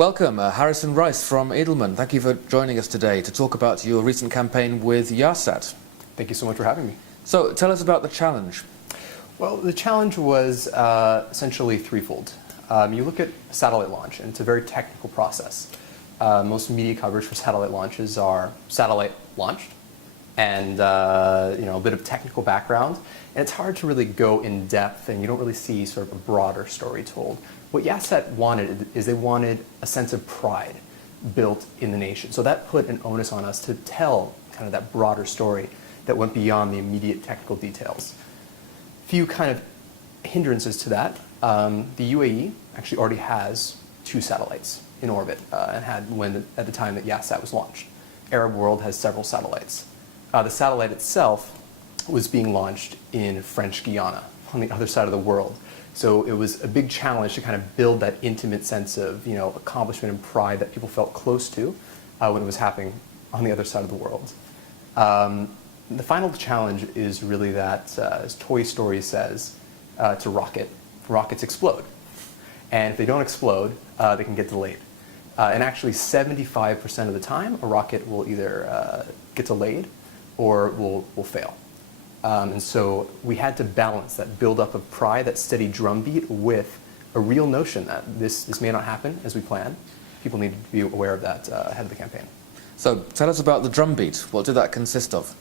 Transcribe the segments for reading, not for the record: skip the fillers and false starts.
Welcome, Harrison Rice from Edelman. Thank you for joining us today to talk about your recent campaign with Yahsat. Thank you so much for having me. So tell us about the challenge. Well, the challenge was essentially threefold. You look at satellite launch, and it's a very technical process. Most media coverage for satellite launches are satellite launched, and a bit of technical background. And it's hard to really go in depth, and you don't really see sort of a broader story told. What Yahsat wanted is they wanted a sense of pride built in the nation. So that put an onus on us to tell kind of that broader story that went beyond the immediate technical details. Few kind of hindrances to that. The UAE actually already has 2 satellites in orbit and had at the time that Yahsat was launched. Arab world has several satellites. The satellite itself was being launched in French Guiana on the other side of the world. So it was a big challenge to kind of build that intimate sense of accomplishment and pride that people felt close to when it was happening on the other side of the world. The final challenge is really that, as Toy Story says, to rockets explode. And if they don't explode, they can get delayed. And actually 75% of the time, a rocket will either get delayed or will fail. And so we had to balance that buildup of pride, that steady drumbeat, with a real notion that this may not happen as we plan. People need to be aware of that ahead of the campaign. So tell us about the drumbeat. What did that consist of?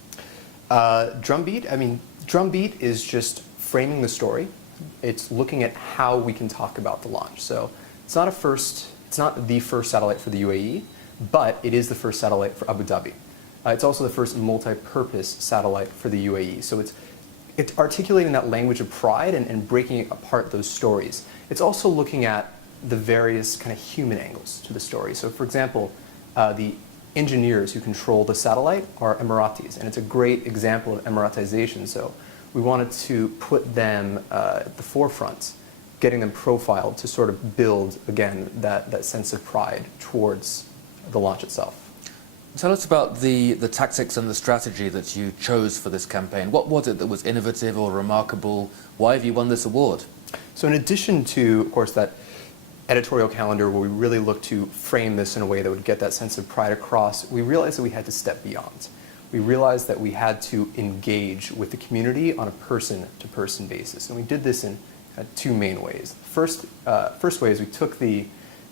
Drumbeat is just framing the story. It's looking at how we can talk about the launch. So it's not the first satellite for the UAE, but it is the first satellite for Abu Dhabi. It's also the first multi-purpose satellite for the UAE. So it's articulating that language of pride and breaking apart those stories. It's also looking at the various kind of human angles to the story. So for example, the engineers who control the satellite are Emiratis, and it's a great example of Emiratization. So we wanted to put them at the forefront, getting them profiled to sort of build, again, that sense of pride towards the launch itself. Tell us about the tactics and the strategy that you chose for this campaign. What was it that was innovative or remarkable? Why have you won this award? So in addition to, of course, that editorial calendar where we really looked to frame this in a way that would get that sense of pride across, we realized that we had to step beyond. We realized that we had to engage with the community on a person-to-person basis. And we did this in 2 main ways. First way is we took the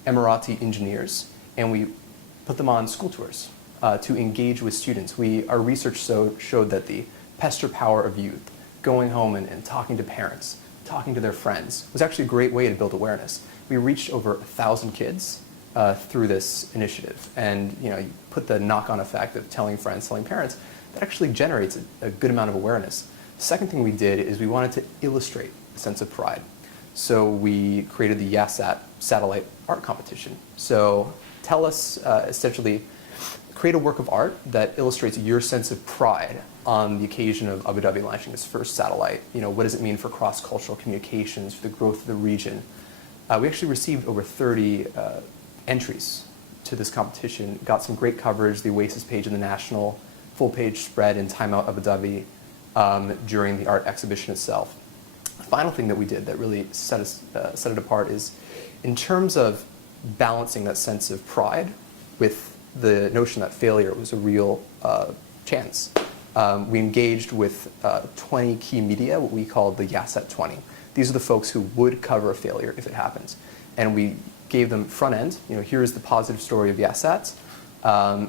Emirati engineers and we put them on school tours to engage with students. Our research showed that the pester power of youth, going home and talking to parents, talking to their friends, was actually a great way to build awareness. We reached over 1,000 kids through this initiative. And you put the knock-on effect of telling friends, telling parents, that actually generates a good amount of awareness. The second thing we did is we wanted to illustrate a sense of pride. So we created the Yahsat satellite art competition. So tell us, essentially, create a work of art that illustrates your sense of pride on the occasion of Abu Dhabi launching its first satellite. What does it mean for cross-cultural communications, for the growth of the region? We actually received over 30 entries to this competition, got some great coverage, the Oasis page in the National, full-page spread in Time Out Abu Dhabi during the art exhibition itself. The final thing that we did that really set it apart is, in terms of balancing that sense of pride with the notion that failure was a real chance. We engaged with 20 key media, what we called the Yahsat 20. These are the folks who would cover a failure if it happens. And we gave them front end, here's the positive story of Yahsat,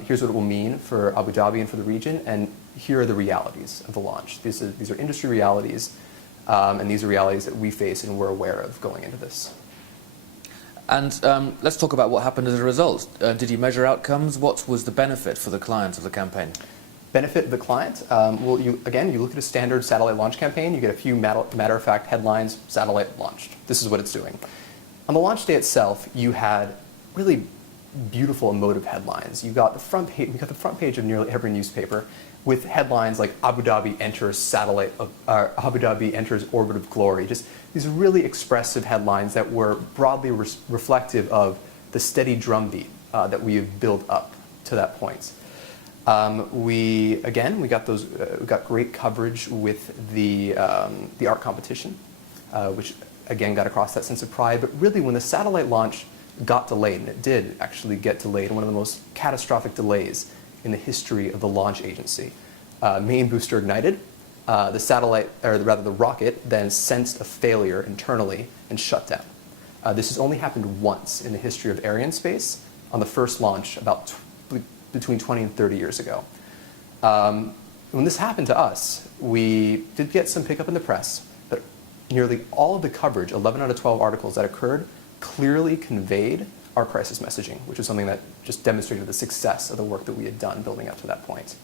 here's what it will mean for Abu Dhabi and for the region, and here are the realities of the launch. These are industry realities, and these are realities that we face and we're aware of going into this. And let's talk about what happened as a result. Did you measure outcomes? What was the benefit for the client of the campaign? Benefit of the client? Well, you look at a standard satellite launch campaign, you get a few matter-of-fact headlines, satellite launched. This is what it's doing. On the launch day itself, you had really beautiful, emotive headlines. We got the front page of nearly every newspaper with headlines like Abu Dhabi enters Abu Dhabi enters orbit of glory. Just these really expressive headlines that were broadly reflective of the steady drumbeat that we have built up to that point. We got great coverage with the art competition, which again got across that sense of pride. But really, when the satellite launched, got delayed, and it did actually get delayed, one of the most catastrophic delays in the history of the launch agency. Main booster ignited, the satellite, or rather the rocket, then sensed a failure internally and shut down. This has only happened once in the history of Arianespace, on the first launch about between 20 and 30 years ago. When this happened to us, we did get some pickup in the press, but nearly all of the coverage, 11 out of 12 articles that occurred, clearly conveyed our crisis messaging, which was something that just demonstrated the success of the work that we had done building up to that point.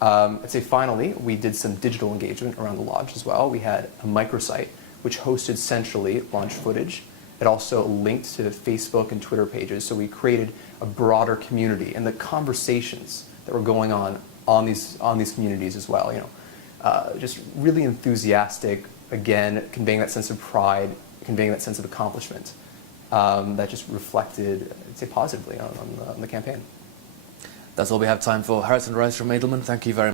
I'd say finally, we did some digital engagement around the launch as well. We had a microsite which hosted centrally launch footage. It also linked to Facebook and Twitter pages, so we created a broader community, and the conversations that were going on these communities as well. Just really enthusiastic, again, conveying that sense of pride, conveying that sense of accomplishment that just reflected, I'd say, positively on the campaign. That's all we have time for. Harrison Rice from Edelman, thank you very much.